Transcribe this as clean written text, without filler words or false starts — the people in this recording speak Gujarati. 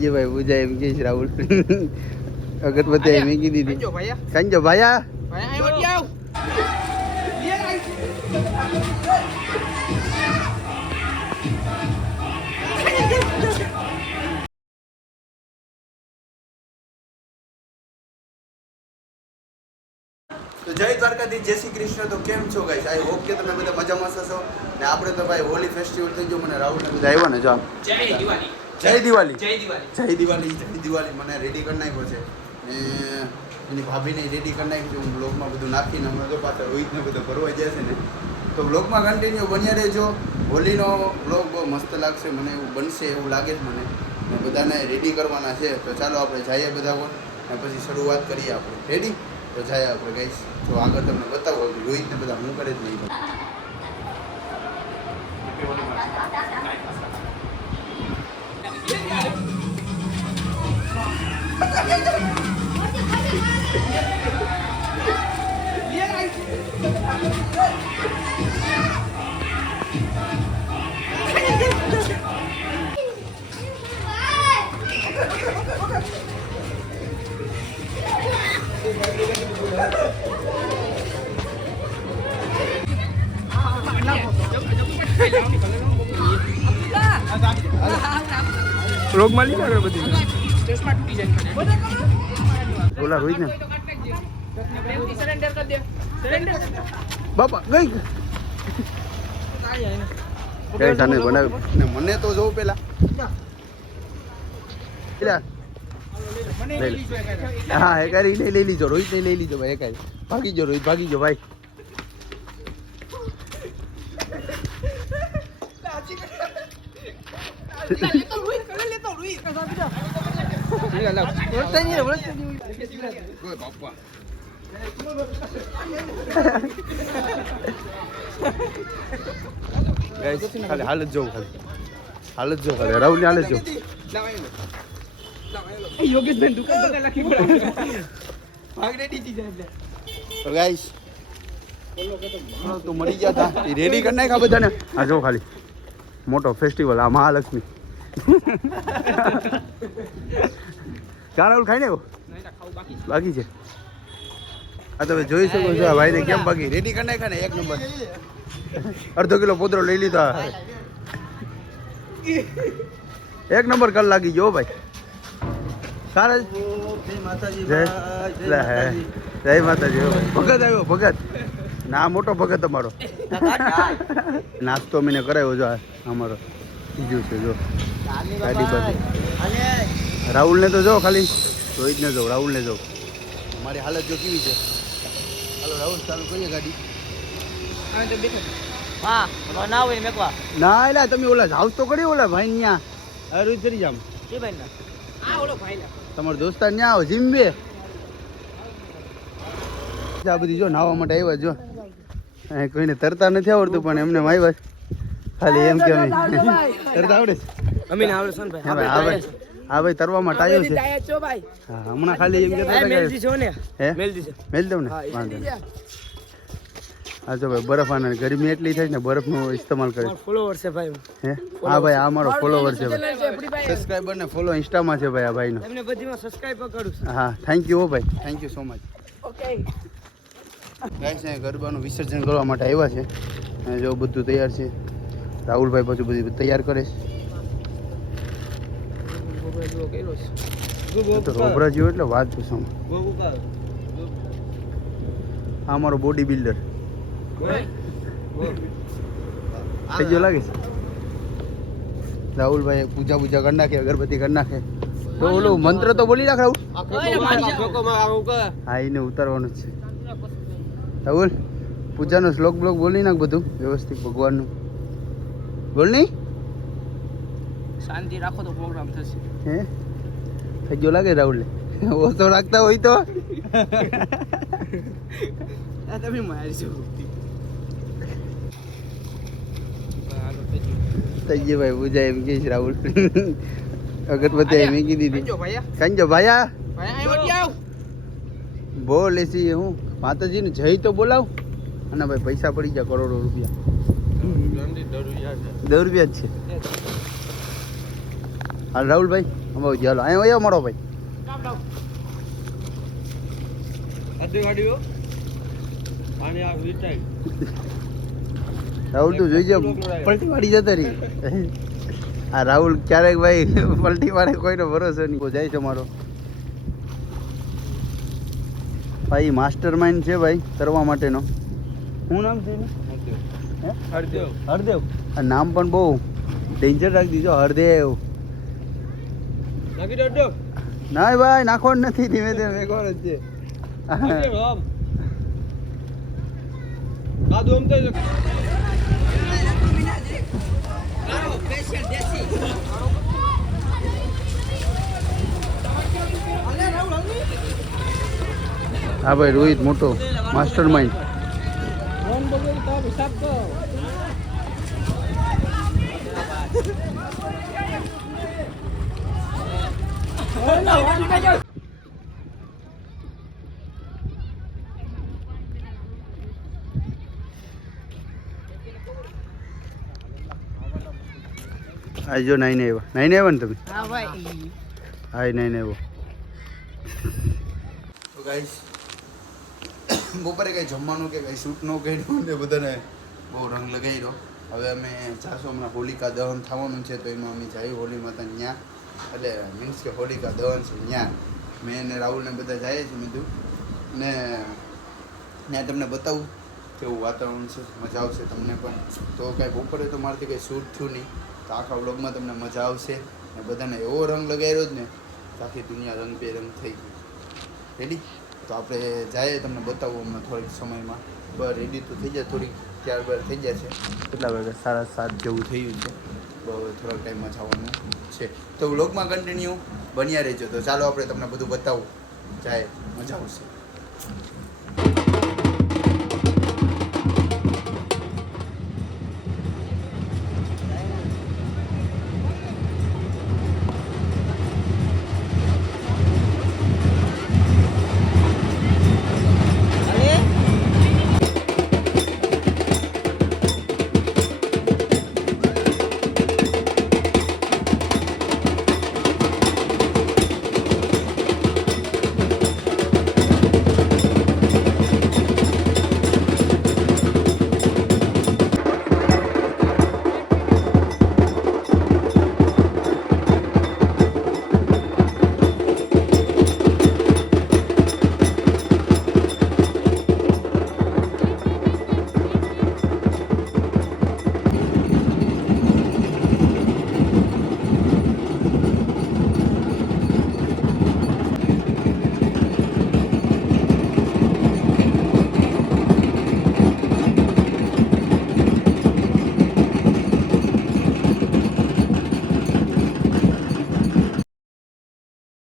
થઈ ભાઈ પૂજા એમ કે છે રાહુલ અગરબત્તી એમ કીધી હતી કાંજો ભાયા તો જય દ્વારકાધીશ, જય શ્રી કૃષ્ણ. તો કેમ છો ગાઈસ? આઈ હોપ કે તમે બધા મજામાં હશો. ને આપણે તો ભાઈ હોલી ફેસ્ટિવલ થઈ ગયો. મને રાહુલ ને બધા આવ્યા ને જો જય દિવાળી જય દિવાળી જય દિવાળી જય દિવાળી જય દિવાળી મને રેડી કરી નાખ્યો છે ને એની ભાભીને રેડી કરી નાખી છે. હું બ્લોગમાં બધું નાખીને હમણાં તો પાછા રોહિતને બધું ભરવા જાય છે ને, તો બ્લોગમાં કન્ટિન્યુ બન્યા રહેજો. હોલીનો બ્લોગ બહુ મસ્ત લાગશે, મને એવું બનશે એવું લાગે છે મને. ને બધાને રેડી કરવાના છે, તો ચાલો આપણે જઈએ બધા પર ને પછી શરૂઆત કરીએ આપણે. રેડી? તો જાય આપણે ગઈશ. તો આગળ તમને બતાવો રોહિતને બધા હું કરે જ નહીં. રોગ માલી આગળ બધી બોલા રોહિત ને બાપા ગઈ કઈ સાને બનાવ્યું ને મને તો જોઉં પેલા હા એકારી લઈ લીજો રોહિત ને લઈ લીજો ભાઈ. એકારી ભાગી જો રોહિત, ભાગી જો ભાઈ. ખાલી હાલત જોઉં, ખાલી હાલત જો, ખાલી રાહુલ ની હાલત જો. ગાઈસ તો મળી ગયા હતા રેડી કરી નાખ્યા બધાને. આ જો ખાલી મોટો ફેસ્ટિવલ, આ મહાલક્ષ્મી ચારાઉલ ખાઈ ને બાકી છે. આ તમે જોઈ શકો છો આ ભાઈને કેમ બાકી રેડી કરી નાખ્યા ને. એક નંબર અડધો કિલો પોદરો લઈ લીધા. એક નંબર કલ લાગી ગયો ભાઈ. સારા જય માતાજી. ભગત આવ્યો ભગત ના, મોટો ભગત અમારો. નાસ્તો મેને કરાવ્યો જો અમારો બીજું છે જો ગાડી બાજુ. રાહુલ ને તો જો ખાલી, રોહિત ને જો, રાહુલ ને જો. મારી હાલત જો કેવી છે. હાલો રાહુલ ચાલુ કરીએ ગાડી. ના એલા તમે ઓલા હાઉસ તો કરી ઓલા ભાઈ ન્યા. હવે રોહિત કરી જામ તમારો દોસ્તાર ન્યા આવો જીમ્બે. આ બધી જો નાવા માટે આવ્યા જો. કોઈને તરતા નથી આવડતું પણ એમને આવ્યા ખાલી એમ કે તરતા આવડે છે. અમીને આવડે છે ને ભાઈ. હા ભાઈ તરવામાં ટાયો છે. હા હમણાં ખાલી એમ કહેતા હતા હે મેલ દઉં ને વાંધો નહીં. હા જો ભાઈ બરફ આને ગરમી એટલી થાય ને બરફનો ઇસ્તેમાલ કરે. ફોલોવર છે ભાઈ. હે હા ભાઈ આ મારો ફોલોવર છે ભાઈ. સબસ્ક્રાઇબર ને ફોલો ઇન્સ્ટામાં છે ભાઈ આ ભાઈનો. એમને બધીમાં સબસ્ક્રાઇબ કરું. હા થેન્ક યુ હો ભાઈ, thank you so much. Okay guys અહીં ગરબાનું વિસર્જન કરવા માટે આવ્યા છે. અને જો બધું તૈયાર છે. રાહુલભાઈ પાછું બધું તૈયાર કરે છે. તો રોબરા જેવો એટલે વાત પૂછો. આ મારો બોડી બિલ્ડર થઈ ગયો લાગે છે. રાહુલભાઈ પૂજા કરી નાખે, અગરબત્તી કરી નાખે. તો ઓલું મંત્ર તો બોલી નાખ રાહુલ. હા એને ઉતારવાનું જ છે. રાહુલ પૂજાનો શ્લોક બ્લોક બોલી નાખ બધું વ્યવસ્થિત ભગવાનનું બોલ. નહીં શાંતિ રાખો તો પ્રોગ્રામ થશે. હે થઈ ગયો લાગે રાહુલ ઓછો રાખતા હોય તો તમે મારી છો. થઈ ગયો ભાઈ પૂજા એમ કે છે રાહુલ અગરબત્તી એમ કીધી હતી કાંજો ભાયા બોલ એસી હું માતાજી ને જય તો બોલાવ. અને ભાઈ પૈસા પડી ગયા કરોડો રૂપિયા. 10 રૂપિયા જ છે. હાલ રાહુલભાઈ અંબાજી હાલો અહીંયા વયો મારો ભાઈ રાહુલ તું જોઈ જા પલટી વાળી જતા રહી આ રાહુલ ક્યારેક ભાઈ પલટી વાળે કોઈનો ભરોસો નહીં કોઈ જાય છે મારો ભાઈ માસ્ટર માઇન્ડ છે ભાઈ તરવા માટેનો શું નામ છે હરદેવ હરદેવ આ નામ પણ બહુ ડેન્જર રાખી દીધો હરદેવ ના ભાઈ નાખવાનું નથી ધીમે ધીમે મેઘોર જ છે હા ભાઈ રોહિત મોટો માસ્ટર માઇન્ડ આ જો નાઈને આવ્યા ને તમે હા નાઈને આવ્યો તો ગાઈસ બપોરે કંઈ જમવાનું કે કંઈ શૂટ ન કર્યું ને બધાને બહુ રંગ લગાવ્યો હવે અમે જાશું હમણાં હોલિકા દહન થવાનું છે તો એમાં અમે જઈએ હોલી માતા ત્યાં એટલે મીન્સ કે હોલિકા દહન છે ત્યાં મેં અને રાહુલને બધા જઈએ છીએ મેં ને ત્યાં તમને બતાવું કેવું વાતાવરણ છે મજા આવશે તમને પણ તો કાંઈ બપોરે તો મારાથી કંઈ શૂટ થયું નહીં તો આખા વ્લોગમાં તમને મજા આવશે ને બધાને એવો રંગ લગાવ્યો જ ને તો આખી દુનિયા રંગબેરંગ થઈ ગઈ રેડી તો આપણે જઈએ તમને બતાવું હમણાં થોડીક સમયમાં બસ રેડી તો થઈ જાય થોડીક ત્યારબાદ થઈ જાય છે કેટલા વાગે 7:30 જેવું થયું છે તો હવે થોડાક ટાઈમમાં જવાનું છે તો વ્લોગમાં કન્ટિન્યુ બન્યા રહેજો તો ચાલો આપણે તમને બધું બતાવું જાય મજા આવશે